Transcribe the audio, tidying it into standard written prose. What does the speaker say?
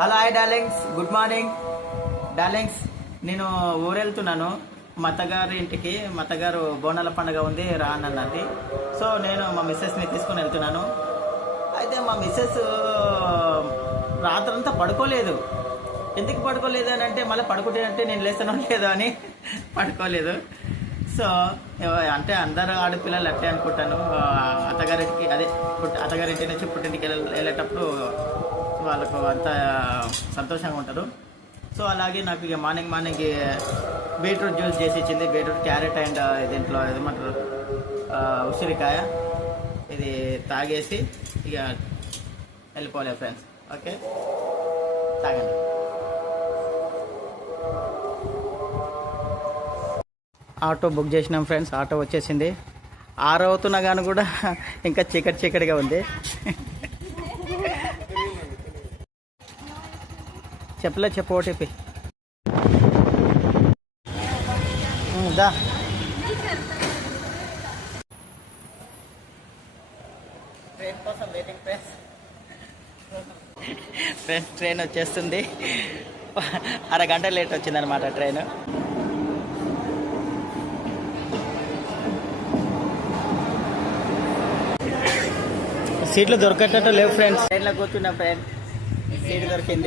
Hello hi darlings, good morning darlings. నేను ఊరెళ్తున్నాను మా అత్తగారి ఇంటికి. మా అత్తగారు బోనాల పండుగ ఉంది రానన్నది. సో నేను మా మిస్సెస్ని తీసుకొని వెళ్తున్నాను. అయితే మా మిస్సెస్ రాత్రంతా పడుకోలేదు. ఎందుకు పడుకోలేదు అని అంటే మళ్ళీ పడుకుంటే అంటే నేను లేస్తానో లేదో అని పడుకోలేదు. సో అంటే అందరు ఆడపిల్లలు అట్టే అనుకుంటాను. అత్తగారింటికి అత్తగారింటి నుంచి పుట్టింటికి వెళ్ళేటప్పుడు వాళ్ళకు అంత సంతోషంగా ఉంటారు. సో అలాగే నాకు ఇక మార్నింగ్ బీట్రూట్ జ్యూస్ చేసి ఇచ్చింది. బీట్రూట్, క్యారెట్ అండ్ దీంట్లో ఏమంటారు ఉసిరికాయ, ఇది తాగేసి ఇక వెళ్ళిపోలే ఫ్రెండ్స్. ఓకే, తాగండి. ఆటో బుక్ చేసినాం ఫ్రెండ్స్. ఆటో వచ్చేసింది. 6 అవుతున్నా కానీ కూడా ఇంకా చీకటిగా ఉంది. చెప్పు ఓటీపీ దా. ట్రైన్ కోసం వెయిటింగ్ ఫ్రెండ్స్. ట్రైన్ వచ్చేస్తుంది. అరగంట లేట్ వచ్చిందనమాట ట్రైన్. సీట్లు దొరకటట్టు లేవు ఫ్రెండ్స్. ట్రైన్లో కూర్చున్నా ఫ్రెండ్, సీట్ దొరికింది.